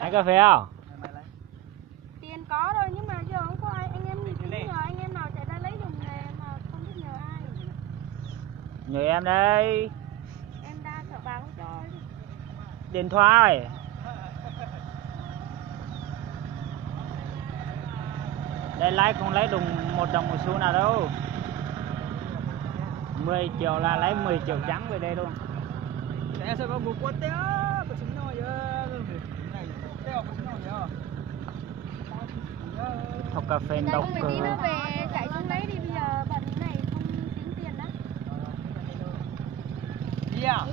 Anh cà phê không? Tiền có rồi nhưng mà giờ không có ai, anh em nhờ anh em nào chạy ra lấy dùng nghề mà không biết nhờ ai. Nhờ em đây. Em đã sợ bà không cho. Điện thoại. Đây lái không lấy đúng 1 đồng 1 xu nào đâu. 10 triệu là lấy 10 triệu trắng về đây luôn. Thọc cà phê độc Tí nữa về chạy xuống lấy đi, bây giờ bận này không tính tiền đó. Đi à?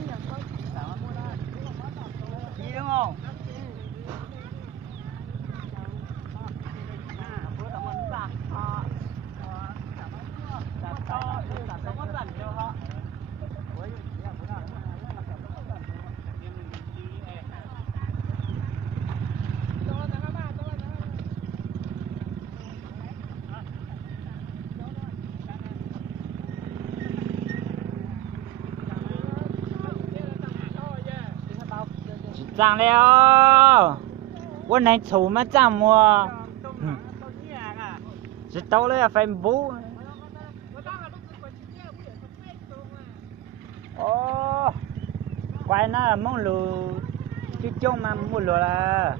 Đi đúng không?涨了，我能出嘛涨么？是到了要分布。Ồ, quay nó là món lù, chứ chung mà mua lù là.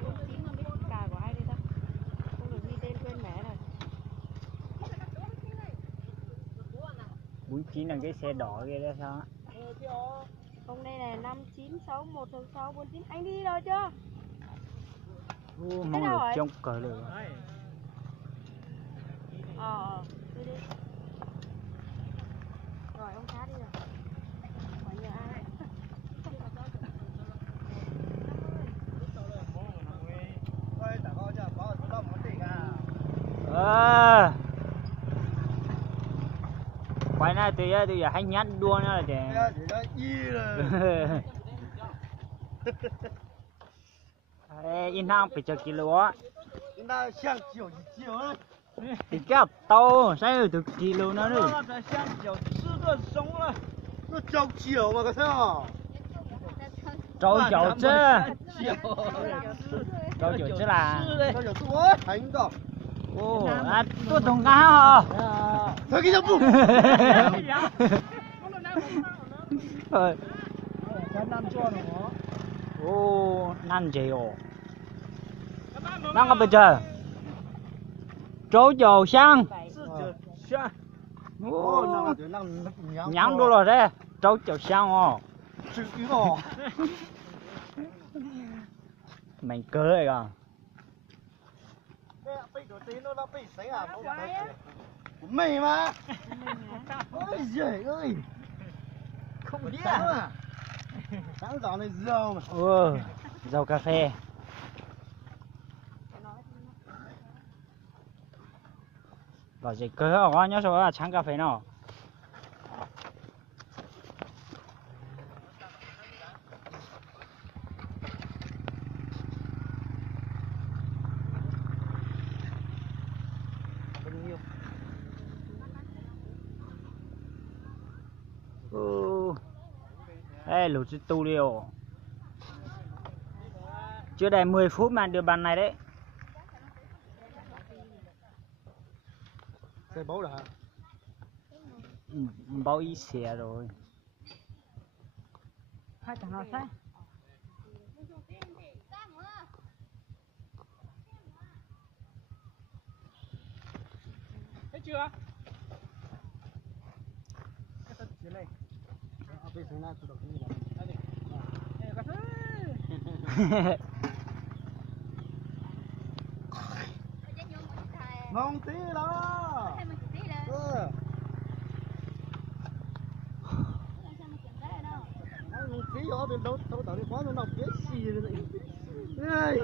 Bún chín là cái xe đỏ kia đó sao? Không, đây là 5961649. Anh đi đâu chưa? Món lù trong cỡ lù. Đi đi. Rồi ông Khá đi rồi. Hỏi nhờ ai? Quay này tôi giờ hay nhát đua nữa là chị. In hàng phải chờ kilo á. Thì cái tàu sao được kilo nữa nữa. nó trâu chiều mà có thấy không? Trâu chậu chứ. Trâu chậu chứ là. trâu chiều tôi thành đó. Ồ, tôi đồng cá hả? Thôi cái bụng. Ồ, năn gì ồ. Đang ở bên trời. Trâu chậu sang. Ồ, nhắn đô rồi đấy. Trâu chậu sang ồ. Mình cơ rồi à? Mày mà. Ôi giời ơi. Không biết à? Sáng gió này dầu mà. Dầu cà phê. Bảo gì cơ hả? Có nhớ số là trắng cà phê nào? Ê, lụt studio. Chưa đầy 10 phút mà đưa bàn này đấy. Xe bấu đã hả? Bao ý xe rồi. Hai thằng nào sai? Thấy chưa? Cái tên gì này? Bây giờ nó tự động như vậy. Ngon tí đó. Ngon tí ở bên đâu đâu đi quá nó nọc cái gì vậy? Này.